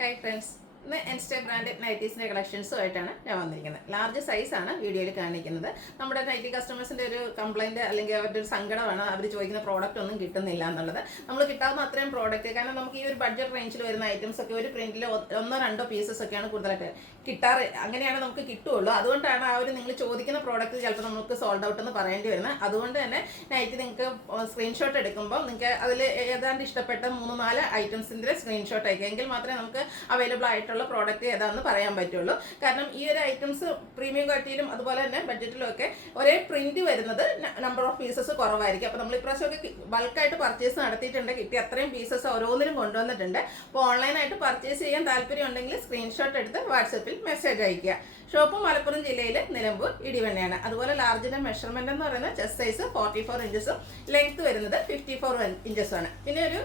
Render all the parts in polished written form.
Hi friends, ഇന്ന് എൻസ്റ്റേ branded നൈറ്റീസിൻ്റെ കളക്ഷൻസുമായിട്ടാണ് ഞാൻ വന്നിരിക്കുന്നത്. ലാർജ് സൈസാണ് വീഡിയോയിൽ കാണിക്കുന്നത്. നമ്മുടെ നൈറ്റി കസ്റ്റമേഴ്സിൻ്റെ ഒരു കംപ്ലയിൻറ്റ് അല്ലെങ്കിൽ അവരുടെ ഒരു സങ്കടമാണ് അവർ ചോദിക്കുന്ന പ്രോഡക്റ്റ് ഒന്നും കിട്ടുന്നില്ല എന്നുള്ളത്. നമ്മൾ കിട്ടാവുന്ന അത്രയും പ്രോഡക്റ്റ്, കാരണം നമുക്ക് ഈ ഒരു ബഡ്ജറ്റ് റേഞ്ചിൽ വരുന്ന ഐറ്റംസ് ഒക്കെ ഒരു പ്രിൻറ്റിൽ ഒന്നോ രണ്ടോ പീസസ് ഒക്കെയാണ് കൂടുതലായിട്ട് കിട്ടാറ്. അങ്ങനെയാണ് നമുക്ക് കിട്ടുകയുള്ളൂ. അതുകൊണ്ടാണ് ആ ഒരു നിങ്ങൾ ചോദിക്കുന്ന പ്രോഡക്റ്റ് ചിലപ്പോൾ നമുക്ക് സോൾഡ് ഔട്ട് എന്ന് പറയേണ്ടി വരുന്നത്. അതുകൊണ്ട് തന്നെ നൈറ്റ് നിങ്ങൾക്ക് സ്ക്രീൻഷോട്ട് എടുക്കുമ്പോൾ നിങ്ങൾക്ക് അതിൽ ഏതാണ്ട് ഇഷ്ടപ്പെട്ട 3-4 ഐറ്റംസിൻ്റെ സ്ക്രീൻഷോട്ട് അയക്കുക, എങ്കിൽ മാത്രമേ നമുക്ക് അവൈലബിൾ ആയിട്ടുള്ള പ്രോഡക്റ്റ് ഏതാണെന്ന് പറയാൻ പറ്റുള്ളൂ. കാരണം ഈ ഒരു ഐറ്റംസ് പ്രീമിയം ക്വാളിറ്റിയിലും അതുപോലെ തന്നെ ബഡ്ജറ്റിലും ഒക്കെ ഒരേ പ്രിന്റ് വരുന്നത് നമ്പർ ഓഫ് പീസസ് കുറവായിരിക്കും. അപ്പോൾ നമ്മൾ ഇപ്രാവശ്യമൊക്കെ ബൾക്കായിട്ട് പർച്ചേസ് നടത്തിയിട്ടുണ്ട്, കിട്ടി അത്രയും പീസസ് ഓരോന്നിനും കൊണ്ടുവന്നിട്ടുണ്ട്. അപ്പോൾ ഓൺലൈനായിട്ട് പർച്ചേസ് ചെയ്യാൻ താല്പര്യം ഉണ്ടെങ്കിൽ സ്ക്രീൻഷോട്ട് എടുത്ത് വാട്സപ്പിൽ മെസ്സേജ് അയക്കുക. ഷോപ്പ് മലപ്പുറം ജില്ലയിൽ നിലമ്പൂർ ഇടിവണ്ണയാണ്. അതുപോലെ ലാർജിന്റെ മെഷർമെന്റ് എന്ന് പറയുന്നത് ചെസ്റ്റ് സൈസ് 44 ഇഞ്ചസും ലെങ്ത് വരുന്നത് 54 ഇഞ്ചസുമാണ്. പിന്നെ ഒരു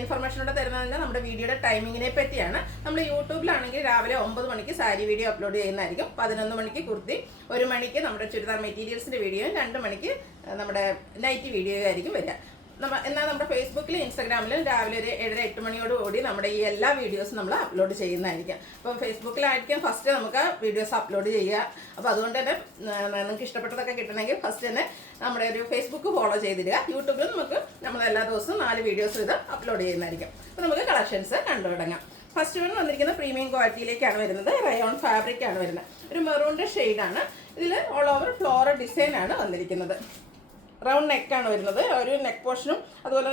ഇൻഫർമേഷനോടെ തരുന്നത് നമ്മുടെ വീഡിയോയുടെ ടൈമിങ്ങിനെ പറ്റിയാണ്. നമ്മൾ യൂട്യൂബിലാണെങ്കിൽ രാവിലെ 9 മണിക്ക് സാരി വീഡിയോ അപ്ലോഡ് ചെയ്യുന്നതായിരിക്കും, 11 മണിക്ക് കുർത്തി, 1 മണിക്ക് നമ്മുടെ ചുരിദാർ മെറ്റീരിയൽസിന്റെ വീഡിയോയും, 2 മണിക്ക് നമ്മുടെ നൈറ്റി വീഡിയോയും ആയിരിക്കും വരിക. എന്നാൽ നമ്മുടെ ഫേസ്ബുക്കിലും ഇൻസ്റ്റാഗ്രാമിലും രാവിലെ ഒരു 7-8 മണിയോടുകൂടി നമ്മുടെ ഈ എല്ലാ വീഡിയോസും നമ്മൾ അപ്ലോഡ് ചെയ്യുന്നതായിരിക്കും. അപ്പോൾ ഫേസ്ബുക്കിലായിരിക്കും ഫസ്റ്റ് നമുക്ക് വീഡിയോസ് അപ്ലോഡ് ചെയ്യുക. അപ്പോൾ അതുകൊണ്ട് തന്നെ നിങ്ങൾക്ക് ഇഷ്ടപ്പെട്ടതൊക്കെ കിട്ടണമെങ്കിൽ ഫസ്റ്റ് തന്നെ നമ്മുടെ ഒരു ഫേസ്ബുക്ക് ഫോളോ ചെയ്തിടുക. യൂട്യൂബിൽ നമുക്ക് നമ്മൾ എല്ലാ ദിവസവും 4 വീഡിയോസ് ഇത് അപ്ലോഡ് ചെയ്യുന്നതായിരിക്കും. അപ്പോൾ നമുക്ക് കളക്ഷൻസ് കണ്ടു തുടങ്ങാം. ഫസ്റ്റ് വൺ വന്നിരിക്കുന്ന പ്രീമിയം ക്വാളിറ്റിയിലേക്കാണ് വരുന്നത്. റയോൺ ഫാബ്രിക് ആണ് വരുന്നത്. ഒരു മെറൂണിൻ്റെ ഷെയ്ഡാണ്. ഇതിൽ ഓൾ ഓവർ ഫ്ലോറൽ ഡിസൈനാണ് വന്നിരിക്കുന്നത്. റൗണ്ട് നെക്കാണ് വരുന്നത്. ഒരു നെക്ക് പോർഷനും അതുപോലെ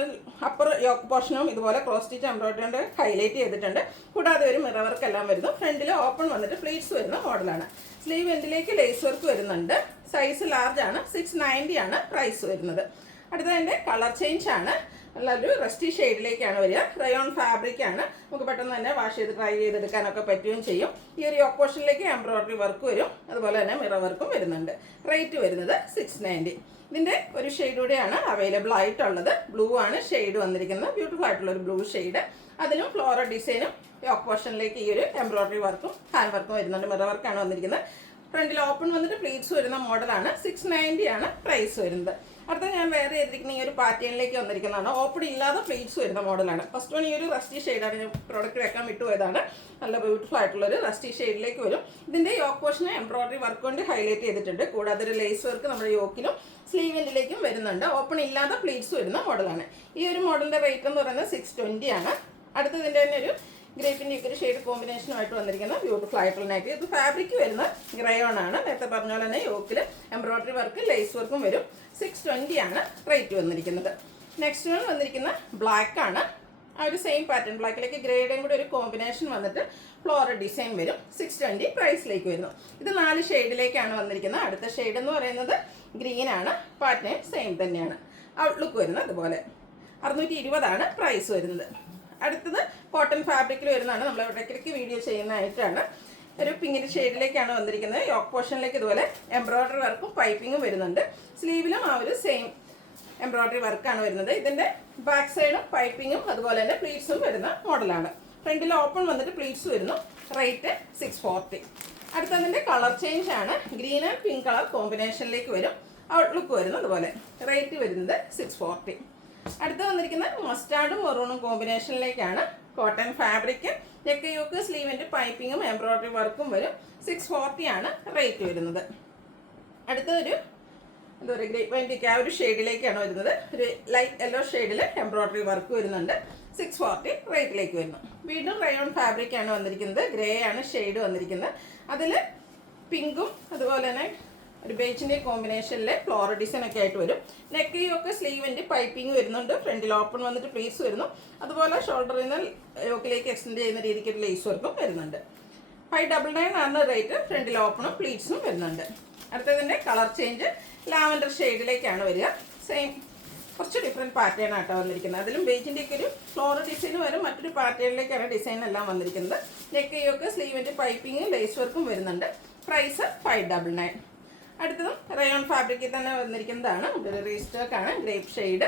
അപ്പർ യോക്ക് പോർഷനും ഇതുപോലെ ക്രോസ് സ്റ്റിച്ച് എംബ്രോയിഡറി ഹൈലൈറ്റ് ചെയ്തിട്ടുണ്ട്. കൂടാതെ ഒരു മിറർ വർക്ക് എല്ലാം വരുന്നു. ഫ്രണ്ടിൽ ഓപ്പൺ വന്നിട്ട് പ്ലീറ്റ്സ് വരുന്ന മോഡലാണ്. സ്ലീവ് എൻഡിലേക്ക് ലേസ് വർക്ക് വരുന്നുണ്ട്. സൈസ് ലാർജ് ആണ്. 690 ആണ് പ്രൈസ് വരുന്നത്. അടുത്തതിൻ്റെ കളർ ചേഞ്ച് ആണ്. നല്ലൊരു റസ്റ്റി ഷെയ്ഡിലേക്കാണ് വരിക. റയോൺ ഫാബ്രിക് ആണ്. നമുക്ക് പെട്ടെന്ന് തന്നെ വാഷ് ചെയ്ത് ഡ്രൈ ചെയ്തെടുക്കാനൊക്കെ പറ്റുകയും ചെയ്യും. ഈ ഒരു യോക്ക് പോർഷനിലേക്ക് എംബ്രോയിഡറി വർക്ക് വരും. അതുപോലെ തന്നെ മിറർ വർക്കും വരുന്നുണ്ട്. റേറ്റ് വരുന്നത് 690. ഇതിൻ്റെ ഒരു ഷെയ്ഡ് കൂടെയാണ് അവൈലബിൾ ആയിട്ടുള്ളത്. ബ്ലൂ ആണ് ഷെയ്ഡ് വന്നിരിക്കുന്നത്. ബ്യൂട്ടിഫുൾ ആയിട്ടുള്ള ഒരു ബ്ലൂ ഷെയ്ഡ്. അതിലും ഫ്ലോറൽ ഡിസൈനും യോക്ക് പോർഷനിലേക്ക് ഈ ഒരു എംബ്രോയിഡറി വർക്കും ഹാൻഡ് വർക്കും വരുന്നുണ്ട്. മിറർ വർക്കാണ് വന്നിരിക്കുന്നത്. ഫ്രണ്ടിൽ ഓപ്പൺ വന്നിട്ട് പ്ലീറ്റ്സ് വരുന്ന മോഡലാണ്. 690 ആണ് പ്രൈസ് വരുന്നത്. അടുത്ത ഞാൻ വേറെ ചെയ്തിരിക്കുന്ന ഈ ഒരു പാറ്റേണിലേക്ക് വന്നിരിക്കുന്നതാണ്. ഓപ്പൺ ഇല്ലാതെ പ്ലീറ്റ്സ് വരുന്ന മോഡലാണ്. ഫസ്റ്റ് വൺ ഈ ഒരു റസ്റ്റി ഷെയ്ഡാണ്. ഞാൻ പ്രോഡക്റ്റ് വെക്കാൻ വിട്ടുപോയതാണ്. നല്ല ബ്യൂട്ടിഫുൾ ആയിട്ടുള്ളൊരു റസ്റ്റി ഷെയ്ഡിലേക്ക് വരും. ഇതിൻ്റെ യോക്ക് പോർഷന് എംബ്രോയിഡറി വർക്ക് കൊണ്ട് ഹൈലൈറ്റ് ചെയ്തിട്ടുണ്ട്. കൂടാതെ ഒരു ലേസ് വർക്ക് നമ്മുടെ യോക്കിലും സ്ലീവിൻ്റിലേക്കും വരുന്നുണ്ട്. ഓപ്പൺ ഇല്ലാതെ പ്ലീറ്റ്സ് വരുന്ന മോഡലാണ്. ഈ ഒരു മോഡലിൻ്റെ റേറ്റ് എന്ന് പറയുന്നത് 620 ആണ്. അടുത്തതിൻ്റെ തന്നെ ഒരു ഗ്രേപ്പിൻ്റെ ഒക്കെ ഒരു ഷെയ്ഡ് കോമ്പിനേഷനുമായിട്ട് വന്നിരിക്കുന്ന ബ്യൂട്ടിഫുൾ ആയിട്ടുള്ള നൈറ്റി. ഇത് ഫാബ്രിക് വരുന്ന റയോൺ ആണ്. നേരത്തെ പറഞ്ഞ പോലെ തന്നെ യോക്കിൽ എംബ്രോയിഡറി വർക്ക് ലേസ് വർക്കും വരും. 620 ആണ് റേറ്റ് വന്നിരിക്കുന്നത്. നെക്സ്റ്റ് വൺ വന്നിരിക്കുന്ന ബ്ലാക്ക് ആണ്. ആ ഒരു സെയിം പാറ്റേൺ ബ്ലാക്കിലേക്ക് ഗ്രേഡും കൂടി ഒരു കോമ്പിനേഷൻ വന്നിട്ട് ഫ്ലോറൽ ഡിസൈൻ വരും. 620 പ്രൈസിലേക്ക് വരുന്നു. ഇത് 4 ഷെയ്ഡിലേക്കാണ് വന്നിരിക്കുന്നത്. അടുത്ത ഷെയ്ഡ് എന്ന് പറയുന്നത് ഗ്രീൻ ആണ്. പാറ്റേൺ സെയിം തന്നെയാണ്. ഔട്ട്ലുക്ക് വരുന്നത് അതുപോലെ. 620 ആണ് പ്രൈസ് വരുന്നത്. അടുത്തത് കോട്ടൺ ഫാബ്രിക്കിൽ വരുന്നതാണ്. നമ്മൾ ഇടയ്ക്കിടയ്ക്ക് വീഡിയോ ചെയ്യുന്നതായിട്ടാണ്. ഒരു പിങ്കിൻ്റെ ഷെയ്ഡിലേക്കാണ് വന്നിരിക്കുന്നത്. യോക്ക് പോർഷനിലേക്ക് ഇതുപോലെ എംബ്രോയിഡറി വർക്കും പൈപ്പിങ്ങും വരുന്നുണ്ട്. സ്ലീവിലും ആ ഒരു സെയിം എംബ്രോയിഡറി വർക്കാണ് വരുന്നത്. ഇതിൻ്റെ ബാക്ക് സൈഡും പൈപ്പിങ്ങും അതുപോലെ തന്നെ പ്ലീറ്റ്സും വരുന്ന മോഡലാണ്. ഫ്രണ്ടിൽ ഓപ്പൺ വന്നിട്ട് പ്ലീറ്റ്സ് വരുന്നു. റേറ്റ് 640. അടുത്തതിൻ്റെ കളർ ചേഞ്ച് ആണ്. ഗ്രീൻ ആൻഡ് പിങ്ക് കളർ കോമ്പിനേഷനിലേക്ക് വരും. ഔട്ട്ലുക്ക് വരുന്നു അതുപോലെ. റേറ്റ് വരുന്നത് 640. അടുത്ത് വന്നിരിക്കുന്ന മസ്റ്റാർഡും മെറൂണും കോമ്പിനേഷനിലേക്കാണ്. കോട്ടൺ ഫാബ്രിക്, നെക്ക് യോക്ക്, സ്ലീവിൻ്റെ പൈപ്പിങ്ങും എംബ്രോയിഡറി വർക്കും വരും. 640 ആണ് റേറ്റ് വരുന്നത്. അടുത്തൊരു എന്താ പറയുക ഗ്രേപ്പ് ആ ഒരു ഷെയ്ഡിലേക്കാണ് വരുന്നത്. ഒരു ലൈറ്റ് യെല്ലോ ഷെയ്ഡിൽ എംബ്രോയിഡറി വർക്ക് വരുന്നുണ്ട്. 640 റേറ്റിലേക്ക് വരുന്നു. വീണ്ടും റയോൺ ഫാബ്രിക് ആണ് വന്നിരിക്കുന്നത്. ഗ്രേ ആണ് ഷെയ്ഡ് വന്നിരിക്കുന്നത്. അതിൽ പിങ്കും അതുപോലെ തന്നെ ഒരു ബേച്ചിൻ്റെ കോമ്പിനേഷനിൽ ഫ്ലോറൽ ഡിസൈൻ ഒക്കെ ആയിട്ട് വരും. നെക്ക് യോക്ക് സ്ലീവിൻ്റെ പൈപ്പിംഗ് വരുന്നുണ്ട്. ഫ്രണ്ടിൽ ഓപ്പൺ വന്നിട്ട് പ്ലീറ്റ്സ് വരുന്നു. അതുപോലെ ഷോൾഡറിൽ നിന്ന് യോക്കിലേക്ക് എക്സ്റ്റെൻഡ് ചെയ്യുന്ന രീതിക്ക് ഒരു ലേസ് വർക്കും വരുന്നുണ്ട്. 599 ആണ് റേറ്റ്. ഫ്രണ്ടിൽ ഓപ്പണും പ്ലീറ്റ്സും വരുന്നുണ്ട്. അടുത്തതിൻ്റെ കളർ ചേഞ്ച് ലാവൻഡർ ഷെയ്ഡിലേക്കാണ് വരിക. സെയിം കുറച്ച് ഡിഫറെൻറ്റ് പാറ്റേൺ ആട്ടോ വന്നിരിക്കുന്നത്. അതിലും ബേജിൻ്റെയൊക്കെ ഒരു ഫ്ലോറൽ ഡിസൈൻ വരും. മറ്റൊരു പാറ്റേണിലേക്കാണ് ഡിസൈൻ എല്ലാം വന്നിരിക്കുന്നത്. നെക്ക് യോക്ക് സ്ലീവിൻ്റെ പൈപ്പിങ്ങും ലേസ് വർക്കും വരുന്നുണ്ട്. പ്രൈസ് 599. അടുത്തതും റയോൺ ഫാബ്രിക്കിൽ തന്നെ വന്നിരിക്കുന്നതാണ്. ഒരു റീസ്റ്റോക്കാണ്. Grape shade.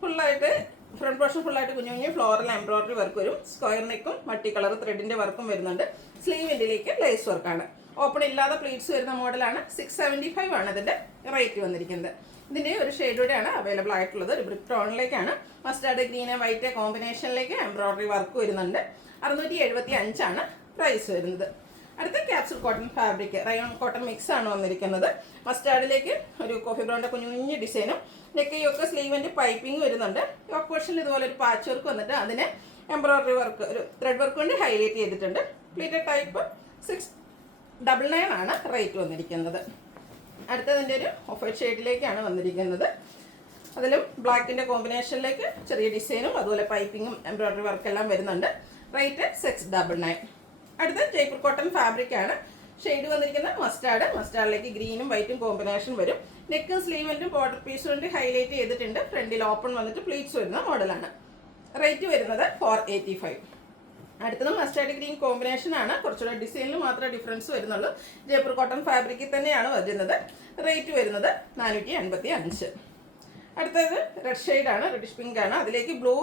ഫുള്ളായിട്ട് ഫ്രണ്ട് പോർഷൻ ഫുള്ളായിട്ട് കുഞ്ഞു കുഞ്ഞു ഫ്ലോറൽ എംബ്രോയിഡറി വർക്ക് വരും. സ്ക്വയർ നെക്കും മൾട്ടി കളർ ത്രെഡിൻ്റെ വർക്കും വരുന്നുണ്ട്. സ്ലീവിൻ്റിലേക്ക് ലേസ് വർക്കാണ്. ഓപ്പൺ ഇല്ലാതെ പ്ലീറ്റ്സ് വരുന്ന മോഡലാണ്. 675 ആണ് ഇതിൻ്റെ റേറ്റ് വന്നിരിക്കുന്നത്. ഇതിൻ്റെ ഒരു ഷെയ്ഡൂടെയാണ് അവൈലബിൾ ആയിട്ടുള്ളത്. ഒരു ബ്രിക്ക് ടോണിലേക്കാണ്. മസ്റ്റാർഡ് ഗ്രീന് വൈറ്റ് കോമ്പിനേഷനിലേക്ക് എംബ്രോയിഡറി വർക്ക് വരുന്നുണ്ട്. 675 പ്രൈസ് വരുന്നത്. അടുത്ത capsule cotton fabric rayon cotton mix ആണ് വന്നിരിക്കുന്നത്. മസ്റ്റാർഡിലേക്ക് ഒരു കോഫി ബ്രൗണിൻ്റെ കുഞ്ഞു ഡിസൈനും നെക്കയൊക്കെ സ്ലീവിൻ്റെ പൈപ്പിംഗ് വരുന്നുണ്ട്. യോക്ക് പോർഷനിൽ ഇതുപോലെ ഒരു പാച്ച് വർക്ക് വന്നിട്ട് അതിന് എംബ്രോയിഡറി വർക്ക് ഒരു ത്രെഡ് വർക്ക് കൊണ്ട് ഹൈലൈറ്റ് ചെയ്തിട്ടുണ്ട്. പ്ലീറ്റഡ് ടൈപ്പ് 699 ആണ് റേറ്റ് വന്നിരിക്കുന്നത്. അടുത്തതിൻ്റെ ഒരു ഓഫ് വൈറ്റ് ഷെയ്ഡിലേക്കാണ് വന്നിരിക്കുന്നത്. അതിലും ബ്ലാക്കിൻ്റെ കോമ്പിനേഷനിലേക്ക് ചെറിയ ഡിസൈനും അതുപോലെ പൈപ്പിങ്ങും എംബ്രോയിഡറി വർക്കെല്ലാം വരുന്നുണ്ട്. റേറ്റ് 699. അടുത്ത ജയ്പൂർ കോട്ടൺ ഫാബ്രിക് ആണ്. ഷെയ്ഡ് വന്നിരിക്കുന്നത് മസ്റ്റാർഡിലേക്ക് ഗ്രീനും വൈറ്റും കോമ്പിനേഷൻ വരും. നെക്കും സ്ലീവിൻ്റെ ബോർഡർ പീസ് കൊണ്ട് ഹൈലൈറ്റ് ചെയ്തിട്ടുണ്ട്. ഫ്രണ്ടിൽ ഓപ്പൺ വന്നിട്ട് പ്ലീറ്റ്സ് വരുന്ന മോഡലാണ്. റേറ്റ് വരുന്നത് 485. അടുത്തത് മസ്റ്റാർഡ് ഗ്രീൻ കോമ്പിനേഷൻ ആണ്. കുറച്ചുകൂടെ ഡിസൈനിൽ മാത്രമേ ഡിഫറൻസ് വരുന്നുള്ളൂ. ജയ്പൂർ കോട്ടൺ ഫാബ്രിക്കിൽ തന്നെയാണ് വരുന്നത്. റേറ്റ് വരുന്നത് 485. അടുത്തത് റെഡ് ഷെയ്ഡാണ്, റെഡിഷ് പിങ്ക് ആണ്. അതിലേക്ക് ബ്ലൂ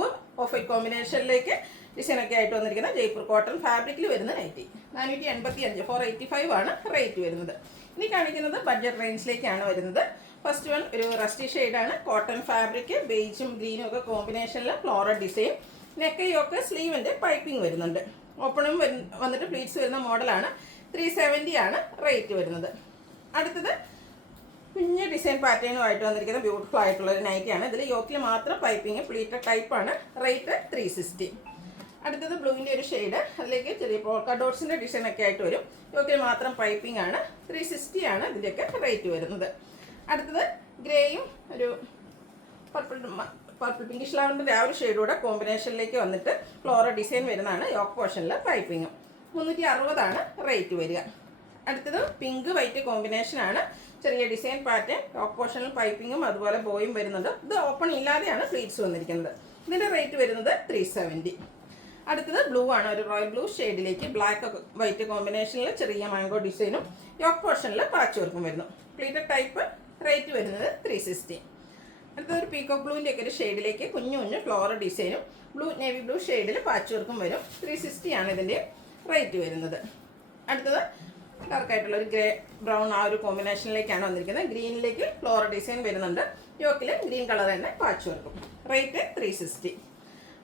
ഓഫ് വൈറ്റ് കോമ്പിനേഷനിലേക്ക് ഡിസൈനൊക്കെ ആയിട്ട് വന്നിരിക്കുന്ന ജയ്പൂർ കോട്ടൺ ഫാബ്രിക്കിൽ വരുന്ന നൈറ്റി 485, 485 ആണ് റേറ്റ് വരുന്നത്. ഇനി കാണിക്കുന്നത് ബഡ്ജറ്റ് റേഞ്ചിലേക്കാണ് വരുന്നത്. ഫസ്റ്റ് വൺ ഒരു റസ്റ്റി ഷെയ്ഡാണ്. കോട്ടൺ ഫാബ്രിക് ബേജും ഗ്രീനും ഒക്കെ കോമ്പിനേഷനിൽ ഫ്ലോറൽ ഡിസൈൻ. നെക്കയൊക്കെ സ്ലീവിൻ്റെ പൈപ്പിംഗ് വരുന്നുണ്ട്. ഓപ്പണും വന്നിട്ട് പ്ലീറ്റ്സ് വരുന്ന മോഡലാണ്. 370 ആണ് റേറ്റ് വരുന്നത്. അടുത്തത് കുഞ്ഞ് ഡിസൈൻ പാറ്റേണുമായിട്ട് വന്നിരിക്കുന്ന ബ്യൂട്ടിഫുൾ ആയിട്ടുള്ള ഒരു നൈറ്റിയാണ്. ഇതിൽ യോക്കിൽ മാത്രം പൈപ്പിംഗ് പ്ലീറ്റഡ് ടൈപ്പാണ്. റേറ്റ് 360. അടുത്തത് ബ്ലൂവിൻ്റെ ഒരു ഷെയ്ഡ്. അതിലേക്ക് ചെറിയ പോൾക്ക ഡോട്ട്സിൻ്റെ ഡിസൈനൊക്കെ ആയിട്ട് വരും. യോക്കിൽ മാത്രം പൈപ്പിംഗ് ആണ്. 360 ആണ് ഇതിൻ്റെയൊക്കെ റേറ്റ് വരുന്നത്. അടുത്തത് ഗ്രേയും ഒരു പർപ്പിൾ പിങ്കിഷ് ലാവൻഡറിൻ്റെ ആ ഒരു ഷെയ്ഡൂടെ കോമ്പിനേഷനിലേക്ക് വന്നിട്ട് ഫ്ലോറൽ ഡിസൈൻ വരുന്നതാണ്. യോക്ക് പോർഷനിൽ പൈപ്പിങ്ങും 360 ആണ് റേറ്റ് വരിക. അടുത്തത് പിങ്ക് വൈറ്റ് കോമ്പിനേഷനാണ്. ചെറിയ ഡിസൈൻ പാറ്റേൺ, യോക്ക് പോർഷനിൽ പൈപ്പിങ്ങും അതുപോലെ ബോയും വരുന്നുണ്ട്. ഇത് ഓപ്പൺ ഇല്ലാതെയാണ് പ്ലീറ്റ്സ് വന്നിരിക്കുന്നത്. ഇതിൻ്റെ റേറ്റ് വരുന്നത് 370. അടുത്തത് ബ്ലൂ ആണ്. ഒരു റോയൽ ബ്ലൂ ഷെയ്ഡിലേക്ക് ബ്ലാക്ക് വൈറ്റ് കോമ്പിനേഷനിൽ ചെറിയ മാംഗോ ഡിസൈനും യോക്ക് പോർഷനിൽ പാച്ച് വർക്കും വരുന്നു. Pleated type. റേറ്റ് വരുന്നത് 360. അടുത്തത് ഒരു പീക്കോക്ക് ബ്ലൂവിൻ്റെ ഒക്കെ ഒരു ഷെയ്ഡിലേക്ക് കുഞ്ഞു ഫ്ലോറൽ ഡിസൈനും ബ്ലൂ നേവി ബ്ലൂ ഷെയ്ഡിൽ പാച്ച് വർക്കും വരും. 360 ആണ് ഇതിൻ്റെ റേറ്റ് വരുന്നത്. അടുത്തത് ഡാർക്കായിട്ടുള്ള ഒരു ഗ്രേ ബ്രൗൺ ആ ഒരു കോമ്പിനേഷനിലേക്കാണ് വന്നിരിക്കുന്നത്. ഗ്രീനിലേക്ക് ഫ്ലോറൽ ഡിസൈൻ വരുന്നുണ്ട്. യോക്കിൽ ഗ്രീൻ കളർ തന്നെ പാച്ച് വർക്കും. റേറ്റ് 360.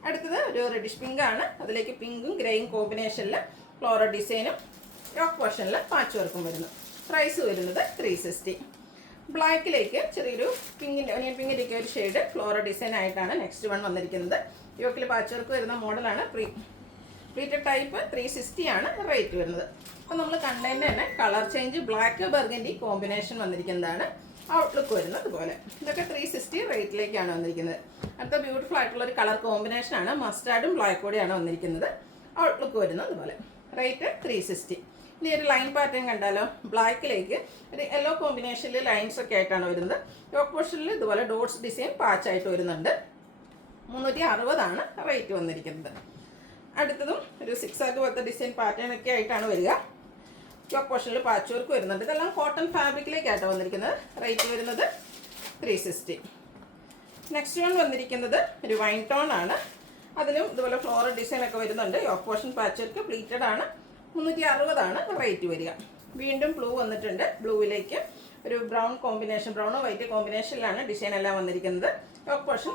അടുത്തത് ഒരു റെഡിഷ് പിങ്ക് ആണ്. അതിലേക്ക് പിങ്കും ഗ്രേയും കോമ്പിനേഷനിൽ ഫ്ലോറൽ ഡിസൈനും യോക്ക് പോർഷനിൽ പാച്ച് വർക്കും വരുന്നു. പ്രൈസ് വരുന്നത് 360. ബ്ലാക്കിലേക്ക് ചെറിയൊരു പിങ്കിൻ്റെ ഒനിയൻ പിങ്കിൻ്റെയൊക്കെ ഒരു ഷെയ്ഡ് ഫ്ലോറൽ ഡിസൈൻ ആയിട്ടാണ് നെക്സ്റ്റ് വൺ വന്നിരിക്കുന്നത്. യോക്കിൽ പാച്ച് വർക്ക് വരുന്ന മോഡലാണ്. Pleated type. 360 ആണ് റേറ്റ് വരുന്നത്. അപ്പോൾ നമ്മൾ കണ്ടതിൻ്റെ തന്നെ colour change black burgundy combination വന്നിരിക്കുന്നതാണ്. ഔട്ട്ലുക്ക് വരുന്നത് അതുപോലെ. ഇതൊക്കെ 360 റേറ്റിലേക്കാണ് വന്നിരിക്കുന്നത്. അടുത്ത ബ്യൂട്ടിഫുൾ ആയിട്ടുള്ള ഒരു കളർ കോമ്പിനേഷനാണ്. മസ്റ്റാർഡും ബ്ലാക്ക് കൂടിയാണ് വന്നിരിക്കുന്നത്. ഔട്ട്ലുക്ക് വരുന്നത് അതുപോലെ. റേറ്റ് 360. ഇനി ഒരു ലൈൻ പാറ്റേൺ കണ്ടാലോ. ബ്ലാക്കിലേക്ക് ഒരു യെല്ലോ കോമ്പിനേഷനിൽ ലൈൻസ് ഒക്കെ ആയിട്ടാണ് വരുന്നത്. യോക്ക് പോർഷനിൽ ഇതുപോലെ ഡോട്ട്സ് ഡിസൈൻ പാച്ചായിട്ട് വരുന്നുണ്ട്. 360 ആണ് റേറ്റ് വന്നിരിക്കുന്നത്. അടുത്തതും ഒരു സിക്സാഗ് പോലത്തെ ഡിസൈൻ പാറ്റേൺ ഒക്കെ ആയിട്ടാണ് വരിക. യോക്ക് പോർഷനിൽ പാച്ച് വർക്ക് വരുന്നുണ്ട്. ഇതെല്ലാം കോട്ടൺ ഫാബ്രിക്കിലേക്കായിട്ടാണ് വന്നിരിക്കുന്നത്. റേറ്റ് വരുന്നത് 360. നെക്സ്റ്റ് വൺ വന്നിരിക്കുന്നത് ഒരു വൈൻ ടോൺ ആണ്. അതിലും ഇതുപോലെ ഫ്ലോറൽ ഡിസൈൻ ഒക്കെ വരുന്നുണ്ട്. Yoke portion patch work pleated ആണ്. 360 ആണ് റേറ്റ് വരിക. വീണ്ടും ബ്ലൂ വന്നിട്ടുണ്ട്. ബ്ലൂവിലേക്ക് ഒരു ബ്രൗൺ കോമ്പിനേഷൻ, ബ്രൗൺ വൈറ്റ് കോമ്പിനേഷനിലാണ് ഡിസൈൻ എല്ലാം വന്നിരിക്കുന്നത്. യോക്ക് പോർഷൻ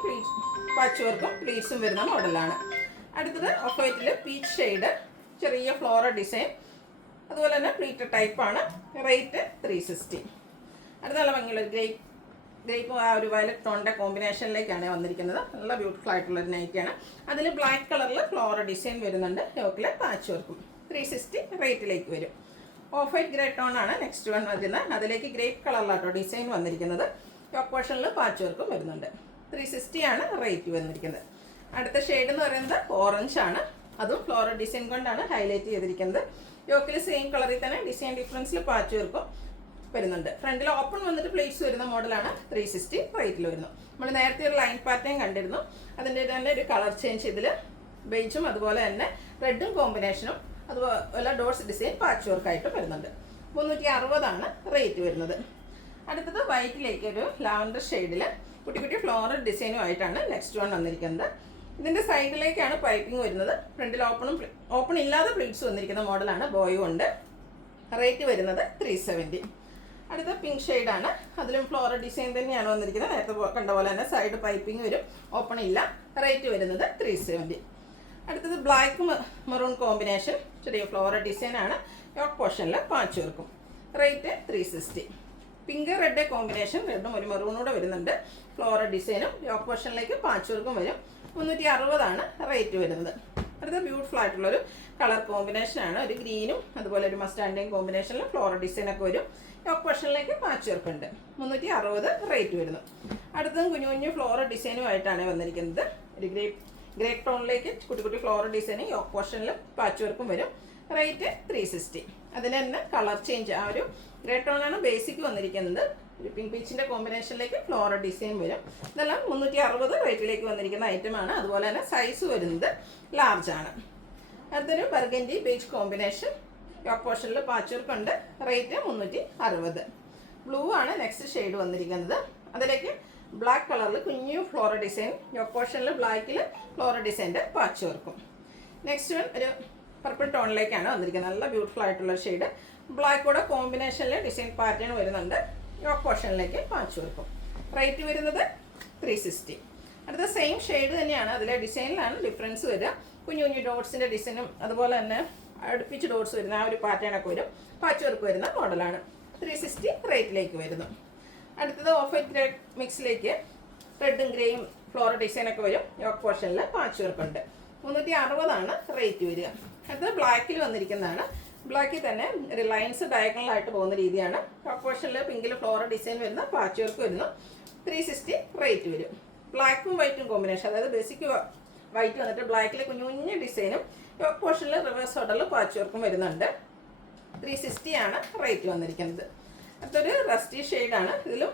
പാച്ച് വർക്കും പ്ലീറ്റ്സും വരുന്ന മോഡലാണ്. അടുത്തത് ഓഫ് വൈറ്റിൽ പീച്ച് ഷെയ്ഡ്, ചെറിയ ഫ്ലോറൽ ഡിസൈൻ, അതുപോലെ തന്നെ പ്ലീറ്റഡ് ടൈപ്പാണ്. റേറ്റ് 360. അടുത്ത നല്ല ഭംഗിയുള്ള ഗ്രേപ്പ് ആ ഒരു വയലറ്റ് ടോണിൻ്റെ കോമ്പിനേഷനിലേക്കാണ് വന്നിരിക്കുന്നത്. നല്ല ബ്യൂട്ടിഫുൾ ആയിട്ടുള്ളൊരു നൈറ്റിയാണ്. അതിൽ ബ്ലാക്ക് കളറിൽ ഫ്ലോറൽ ഡിസൈൻ വരുന്നുണ്ട്. യോക്കിൽ പാച്ച് വർക്കും. 360 റേറ്റിലേക്ക് വരും. ഓഫ് വൈറ്റ് ഗ്രേ ടോൺ ആണ് നെക്സ്റ്റ് വൺ വരുന്നത്. അതിലേക്ക് ഗ്രേപ്പ് കളറിലാട്ടോ ഡിസൈൻ വന്നിരിക്കുന്നത്. യോക്ക് പോർഷനിൽ പാച്ച് വർക്കും വരുന്നുണ്ട്. 360 ആണ് റേറ്റ് വന്നിരിക്കുന്നത്. അടുത്ത ഷെയ്ഡ് എന്ന് പറയുന്നത് ഓറഞ്ച് ആണ്. അതും ഫ്ലോറൽ ഡിസൈൻ കൊണ്ടാണ് ഹൈലൈറ്റ് ചെയ്തിരിക്കുന്നത്. യോക്കിൽ സെയിം കളറിൽ തന്നെ ഡിസൈൻ ഡിഫറൻസിൽ പാച്ച് വർക്കും വരുന്നുണ്ട്. ഫ്രണ്ടിൽ ഓപ്പൺ വന്നിട്ട് പ്ലേറ്റ്സ് വരുന്ന മോഡലാണ്. 360 റേറ്റിൽ വരുന്നു. നമ്മൾ നേരത്തെ ഒരു ലൈൻ പാറ്റേൺ കണ്ടിരുന്നു. അതിൻ്റെ തന്നെ ഒരു കളർ ചേഞ്ച് ഇതിൽ ബേജും അതുപോലെ തന്നെ റെഡും കോമ്പിനേഷനും അതുപോലെ ഡോട്ട്സ് ഡിസൈൻ പാച്ച് വർക്കായിട്ടും വരുന്നുണ്ട്. 360 ആണ് റേറ്റ് വരുന്നത്. അടുത്തത് വൈറ്റിലേക്ക് ഒരു ലാവൻഡർ ഷെയ്ഡിൽ കുട്ടി ഫ്ലോറൽ ഡിസൈനുമായിട്ടാണ് നെക്സ്റ്റ് വൺ വന്നിരിക്കുന്നത്. ഇതിൻ്റെ സൈഡിലേക്കാണ് പൈപ്പിംഗ് വരുന്നത്. ഫ്രണ്ടിൽ ഓപ്പൺ ഇല്ലാതെ പ്ലീറ്റ്സ് വന്നിരിക്കുന്ന മോഡലാണ്. ബോയും ഉണ്ട്. റേറ്റ് വരുന്നത് 370. അടുത്ത പിങ്ക് ഷെയ്ഡാണ്. അതിലും ഫ്ലോറൽ ഡിസൈൻ തന്നെയാണ് വന്നിരിക്കുന്നത്. നേരത്തെ കണ്ട പോലെ തന്നെ സൈഡ് പൈപ്പിംഗ് വരും. ഓപ്പൺ ഇല്ല. റേറ്റ് വരുന്നത് 370. അടുത്തത് ബ്ലാക്ക് മെറൂൺ കോമ്പിനേഷൻ, ചെറിയ ഫ്ലോറൽ ഡിസൈനാണ്. യോക്ക് പോർഷനിൽ പാച്ച് വർക്കും. റേറ്റ് 360. പിങ്ക് റെഡ് കോമ്പിനേഷൻ, റെഡും ഒരു മെറൂണൂടെ വരുന്നുണ്ട്. ഫ്ലോറൽ ഡിസൈനും യോക്ക് പോർഷനിലേക്ക് പാച്ച് വർക്കും വരും. 360 റേറ്റ് വരുന്നത്. അടുത്ത ബ്യൂട്ടിഫുൾ ആയിട്ടുള്ളൊരു കളർ കോമ്പിനേഷനാണ്. ഒരു ഗ്രീനും അതുപോലെ ഒരു മസ്റ്റാൻഡേയും കോമ്പിനേഷനിൽ ഫ്ലോറൽ ഡിസൈനൊക്കെ വരും. യോക്ക് പോർഷനിലേക്ക് പാച്ച് വർക്കുണ്ട്. 360 റേറ്റ് വരുന്നു. അടുത്തതും കുഞ്ഞു കുഞ്ഞു ഫ്ലോറൽ ഡിസൈനുമായിട്ടാണ് വന്നിരിക്കുന്നത്. ഒരു ഗ്രേ ടോണിലേക്ക് കുട്ടി കുട്ടി ഫ്ലോറൽ ഡിസൈനും യോക്ക് പോർഷനിൽ പാച്ച് വർക്കും വരും. റേറ്റ് 360. അതിന് തന്നെ കളർ ചേഞ്ച്, ആ ഒരു ഗ്രേ ടോണാണ് ബേസിക് വന്നിരിക്കുന്നത്. ഒരു പിങ്ക് പീച്ചിൻ്റെ കോമ്പിനേഷനിലേക്ക് ഫ്ലോറൽ ഡിസൈൻ വരും. ഇതെല്ലാം 360 റേറ്റിലേക്ക് വന്നിരിക്കുന്ന ഐറ്റമാണ്. അതുപോലെ തന്നെ സൈസ് വരുന്നത് ലാർജ് ആണ്. അടുത്തൊരു ബർഗൻഡി ബീച്ച് കോമ്പിനേഷൻ, യോക്ക് പോർഷനിൽ പാച്ച് വർക്ക് ഉണ്ട്. റേറ്റ് 360. ബ്ലൂ ആണ് നെക്സ്റ്റ് ഷെയ്ഡ് വന്നിരിക്കുന്നത്. അതിലേക്ക് ബ്ലാക്ക് കളറിൽ കുഞ്ഞു ഫ്ലോറൽ ഡിസൈൻ, യോക്ക് പോർഷനിൽ ബ്ലാക്കിൽ ഫ്ലോറൽ ഡിസൈൻ്റെ പാച്ച് വർക്കും. നെക്സ്റ്റ് വൺ ഒരു പർപ്പിൾ ടോണിലേക്കാണ് വന്നിരിക്കുന്നത്. നല്ല ബ്യൂട്ടിഫുൾ ആയിട്ടുള്ള ഷെയ്ഡ്. ബ്ലാക്ക് കൂടെ കോമ്പിനേഷനിൽ ഡിസൈൻ പാറ്റേൺ വരുന്നുണ്ട്. യോക്ക് പോർഷനിലേക്ക് പാച്ച് വർക്കും. റേറ്റ് വരുന്നത് 360. അടുത്ത സെയിം ഷെയ്ഡ് തന്നെയാണ്, അതിലെ ഡിസൈനിലാണ് ഡിഫറൻസ് വരിക. കുഞ്ഞു കുഞ്ഞു ഡോട്ട്സിൻ്റെ ഡിസൈനും അതുപോലെ തന്നെ അടുപ്പിച്ച് ഡോട്ട്സ് വരുന്ന ആ ഒരു പാറ്റേണൊക്കെ വരും. പാച്ച് വർക്ക് വരുന്ന മോഡലാണ്. 360 റേറ്റിലേക്ക് വരുന്നു. അടുത്തത് ഓഫ് വൈറ്റ് ഗ്രേ മിക്സിലേക്ക് റെഡും ഗ്രേയും ഫ്ലോറൽ ഡിസൈനൊക്കെ വരും. യോക്ക് പോർഷനിൽ പാച്ച് വർക്ക് ഉണ്ട്. 360 റേറ്റ് വരിക. അടുത്തത് ബ്ലാക്കിൽ വന്നിരിക്കുന്നതാണ്. ബ്ലാക്കിൽ തന്നെ ഒരു ലൈൻസ് ഡയഗണലായിട്ട് പോകുന്ന രീതിയാണ്. യോക്ക് പോർഷനിൽ പിങ്കിൽ ഫ്ലോറൽ ഡിസൈൻ വരുന്ന പാച്ച് വർക്ക് വരുന്നു. 360 റേറ്റ് വരും. ബ്ലാക്കും വൈറ്റും കോമ്പിനേഷൻ, അതായത് ബേസിക് വൈറ്റ് വന്നിട്ട് ബ്ലാക്കിൽ കുഞ്ഞു കുഞ്ഞു ഡിസൈനും യോക്ക് പോർഷനിൽ റിവേഴ്സ് ഓർഡറിൽ പാച്ച് വർക്കും വരുന്നുണ്ട്. 360 റേറ്റ് വന്നിരിക്കുന്നത്. അടുത്തൊരു റസ്റ്റി ഷെയ്ഡാണ്. ഇതിലും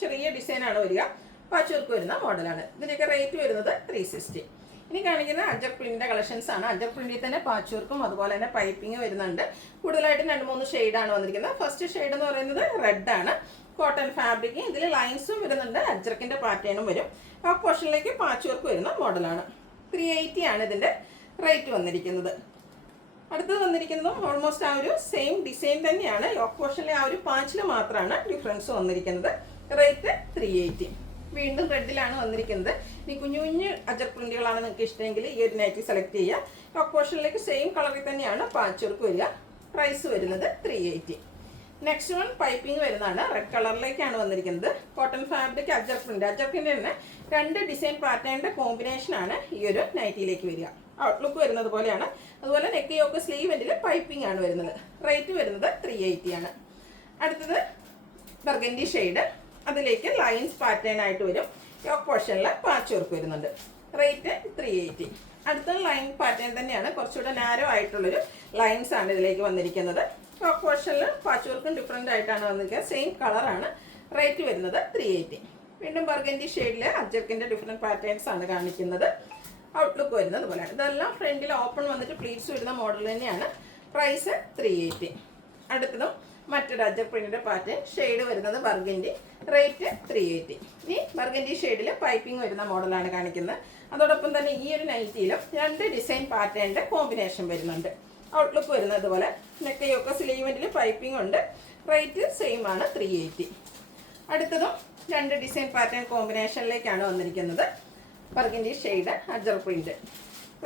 ചെറിയ ഡിസൈനാണ് വരിക. പാച്ച് വർക്ക് വരുന്ന മോഡലാണ്. ഇതിൻ്റെയൊക്കെ റേറ്റ് വരുന്നത് 360. ഇനി കാണിക്കുന്ന അജർ പ്രിന്റിൻ്റെ കളക്ഷൻസ് ആണ്. അജർ പ്രിന്റിൽ തന്നെ പാച്ച് വർക്കും അതുപോലെ തന്നെ പൈപ്പിംഗ് വരുന്നുണ്ട്. കൂടുതലായിട്ടും 2-3 ഷെയ്ഡാണ് വന്നിരിക്കുന്നത്. ഫസ്റ്റ് ഷെയ്ഡ് എന്ന് പറയുന്നത് റെഡ് ആണ്. കോട്ടൺ ഫാബ്രിക്, ഇതിൽ ലൈൻസും വരുന്നുണ്ട്, അജ്രക്കിൻ്റെ പാറ്റേണും വരും. ആ പോർഷനിലേക്ക് പാച്ച് വർക്ക് വരുന്ന മോഡലാണ്. 380 ഇതിൻ്റെ റേറ്റ് വന്നിരിക്കുന്നത്. അടുത്തത് വന്നിരിക്കുന്നതും ഓൾമോസ്റ്റ് ആ ഒരു സെയിം ഡിസൈൻ തന്നെയാണ്. യോക്ക് പോർഷനിലെ ആ ഒരു പാച്ചിൽ മാത്രമാണ് ഡിഫറൻസ് വന്നിരിക്കുന്നത്. റേറ്റ് 380. വീണ്ടും റെഡിലാണ് വന്നിരിക്കുന്നത്. ഇനി കുഞ്ഞു കുഞ്ഞു അജർ പ്രിന്റുകളാണ് നിങ്ങൾക്ക് ഇഷ്ടമെങ്കിൽ ഈ ഒരു നൈറ്റി സെലക്ട് ചെയ്യുക. യോക്ക് പോർഷനിലേക്ക് സെയിം കളറിൽ തന്നെയാണ് പാച്ച് വർക്ക് വരിക. പ്രൈസ് വരുന്നത് 380. നെക്സ്റ്റ് വൺ പൈപ്പിംഗ് വരുന്നതാണ്. റെഡ് കളറിലേക്കാണ് വന്നിരിക്കുന്നത്. Cotton fabric ajrakh print. അജർക്കിൻ്റെ തന്നെ 2 ഡിസൈൻ പാറ്റേണിൻ്റെ കോമ്പിനേഷനാണ് ഈ ഒരു നൈറ്റിയിലേക്ക് വരിക. ഔട്ട്ലുക്ക് വരുന്നത് പോലെയാണ്. അതുപോലെ നെക്ക് യോക്ക് സ്ലീവ് എൻഡിൽ പൈപ്പിംഗ് ആണ് വരുന്നത്. റേറ്റ് വരുന്നത് 380. അടുത്തത് ബർഗൻഡി ഷെയ്ഡ്, അതിലേക്ക് ലൈൻസ് പാറ്റേൺ ആയിട്ട് വരും. യോക്ക് പോർഷനിൽ പാച്ച് വർക്ക് വരുന്നുണ്ട്. റേറ്റ് 380. അടുത്ത ലൈൻ പാറ്റേൺ തന്നെയാണ്, കുറച്ചുകൂടെ നാരോ ആയിട്ടുള്ളൊരു ലൈൻസ് ആണ് ഇതിലേക്ക് വന്നിരിക്കുന്നത്. യോക്ക് പോർഷനിൽ പാച്ച് വർക്കും ഡിഫറെൻ്റ് ആയിട്ടാണ് വന്നിരിക്കുന്നത്. സെയിം കളറാണ്. റേറ്റ് വരുന്നത് 380. വീണ്ടും ബർഗൻഡി ഷെയ്ഡിൽ അജർക്കിൻ്റെ ഡിഫറെൻറ്റ് പാറ്റേൺസ് ആണ് കാണിക്കുന്നത്. ഔട്ട്ലുക്ക് വരുന്നത് പോലെയാണ്. ഇതെല്ലാം ഫ്രണ്ടിൽ ഓപ്പൺ വന്നിട്ട് പ്ലീറ്റ്സ് വരുന്ന മോഡൽ തന്നെയാണ്. പ്രൈസ് 380. അടുത്തതും മറ്റൊരു അജർ പ്രിന്റിൻ്റെ പാറ്റേൺ, ഷെയ്ഡ് വരുന്നത് ബർഗൻഡി. റേറ്റ് 380. ഇനി ബർഗൻഡി ഷെയ്ഡിൽ പൈപ്പിംഗ് വരുന്ന മോഡലാണ് കാണിക്കുന്നത്. അതോടൊപ്പം തന്നെ ഈ ഒരു നൈറ്റിയിലും 2 ഡിസൈൻ പാറ്റേണിൻ്റെ കോമ്പിനേഷൻ വരുന്നുണ്ട്. ഔട്ട്ലുക്ക് വരുന്നത് പോലെ നെക്ക് യോക്ക് സ്ലീവെൻറ്റിൽ പൈപ്പിംഗ് ഉണ്ട്. റേറ്റ് സെയിം ആണ്, 380. അടുത്തതും 2 ഡിസൈൻ പാറ്റേൺ കോമ്പിനേഷനിലേക്കാണ് വന്നിരിക്കുന്നത്. Burgundy shade ajrakh print.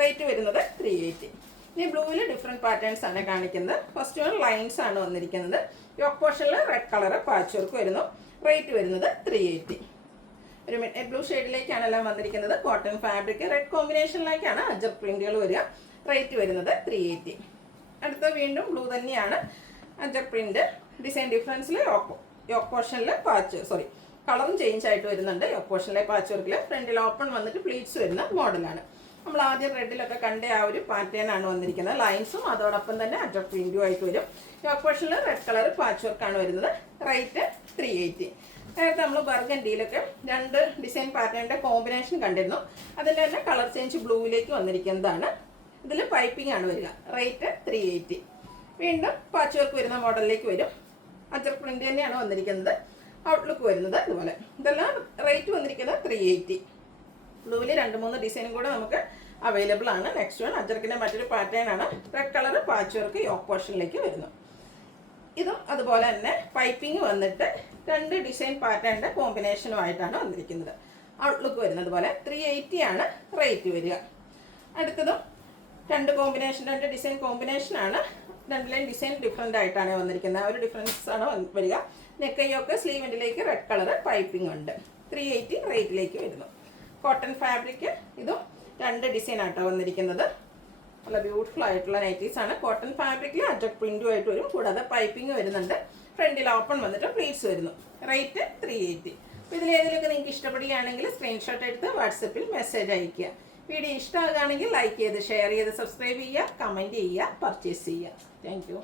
Rate വരുന്നത് 380. ഇനി ബ്ലൂവിൽ ഡിഫറെൻറ്റ് പാറ്റേൺസ് ആണ് കാണിക്കുന്നത്. ഫസ്റ്റ് വൺ ലൈൻസ് ആണ് വന്നിരിക്കുന്നത്. യോക്ക് പോർഷനിൽ റെഡ് കളർ പാച്ച് വർക്ക് വരുന്നു. റേറ്റ് വരുന്നത് 380. ഒരു മിഡ് ബ്ലൂ ഷെയ്ഡിലേക്കാണ് എല്ലാം വന്നിരിക്കുന്നത്. കോട്ടൺ ഫാബ്രിക് റെഡ് കോമ്പിനേഷനിലേക്കാണ് അജർ പ്രിന്റുകൾ വരിക. റേറ്റ് വരുന്നത് 380. അടുത്ത വീണ്ടും ബ്ലൂ തന്നെയാണ് അജർ പ്രിന്റ്. ഡിസൈൻ ഡിഫറൻസിൽ യോക്ക് പോർഷനിൽ കളറും ചേഞ്ച് ആയിട്ട് വരുന്നുണ്ട്. യോക്ക് പോർഷനിലെ പാച്ച് വർക്കിൽ ഫ്രണ്ടിൽ ഓപ്പൺ വന്നിട്ട് പ്ലീറ്റ്സ് വരുന്ന മോഡലാണ്. നമ്മൾ ആദ്യം റെഡിലൊക്കെ കണ്ട ആ ഒരു പാറ്റേൺ ആണ് വന്നിരിക്കുന്നത്. ലൈൻസും അതോടൊപ്പം തന്നെ അജർ പ്രിന്റും ആയിട്ട് വരും. യോക്ക് പോർഷനിൽ റെഡ് കളർ പാച്ച് വർക്കാണ് വരുന്നത്. റേറ്റ് 380. നേരത്തെ നമ്മൾ ബർഗൻഡിയിലൊക്കെ 2 ഡിസൈൻ പാറ്റേണിൻ്റെ കോമ്പിനേഷൻ കണ്ടിരുന്നു. അതിൻ്റെ തന്നെ കളർ ചേഞ്ച് ബ്ലൂവിലേക്ക് വന്നിരിക്കുന്നതാണ്. ഇതിൽ പൈപ്പിംഗ് ആണ് വരിക. റേറ്റ് 380. വീണ്ടും പാച്ച് വർക്ക് വരുന്ന മോഡലിലേക്ക് വരും. അജർ പ്രിന്റ് തന്നെയാണ് വന്നിരിക്കുന്നത്. ഔട്ട്ലുക്ക് വരുന്നത് അതുപോലെ. ഇതെല്ലാം റേറ്റ് വന്നിരിക്കുന്നത് 380. ബ്ലൂവിൽ 2-3 ഡിസൈനും കൂടെ നമുക്ക് അവൈലബിൾ ആണ്. നെക്സ്റ്റ് വൺ അജർക്കിൻ്റെ മറ്റൊരു പാറ്റേൺ ആണ്. Red colour patch work yoke പോർഷനിലേക്ക് വരുന്നു. ഇതും അതുപോലെ തന്നെ പൈപ്പിംഗ് വന്നിട്ട് 2 ഡിസൈൻ പാറ്റേണിൻ്റെ കോമ്പിനേഷനുമായിട്ടാണ് വന്നിരിക്കുന്നത്. ഔട്ട്ലുക്ക് വരുന്നത് പോലെ 380 റേറ്റ് വരിക. അടുത്തതും രണ്ട് ഡിസൈൻ കോമ്പിനേഷനാണ്. രണ്ടിലെയും ഡിസൈൻ ഡിഫറെൻ്റ് ആയിട്ടാണ് വന്നിരിക്കുന്നത്. ആ ഒരു ഡിഫറൻസ് ആണ് വരിക. നെക്കൈയൊക്കെ സ്ലീവ് എൻഡിലേക്ക് റെഡ് കളർ പൈപ്പിംഗ് ഉണ്ട്. 380 റേറ്റിലേക്ക് വരുന്നു. Cotton fabric. ഇതും രണ്ട് ഡിസൈൻ ആയിട്ടാണ് വന്നിരിക്കുന്നത്. നല്ല ബ്യൂട്ടിഫുൾ ആയിട്ടുള്ള നൈറ്റീസാണ്. കോട്ടൺ ഫാബ്രിക്കിൽ അജക് പ്രിൻറ്റും ആയിട്ട് വരും. കൂടാതെ പൈപ്പിംഗ് വരുന്നുണ്ട്. ഫ്രണ്ടിൽ ഓപ്പൺ വന്നിട്ട് പ്ലീറ്റ്സ് വരുന്നു. റേറ്റ് 380. അപ്പോൾ ഇതിലേതിലൊക്കെ നിങ്ങൾക്ക് ഇഷ്ടപ്പെടുകയാണെങ്കിൽ സ്ക്രീൻഷോട്ട് എടുത്ത് വാട്സപ്പിൽ മെസ്സേജ് അയയ്ക്കുക. വീഡിയോ ഇഷ്ടമാകുകയാണെങ്കിൽ ലൈക്ക് ചെയ്ത് ഷെയർ ചെയ്ത് സബ്സ്ക്രൈബ് ചെയ്യുക, കമൻറ്റ് ചെയ്യുക, പർച്ചേസ് ചെയ്യുക. Thank you.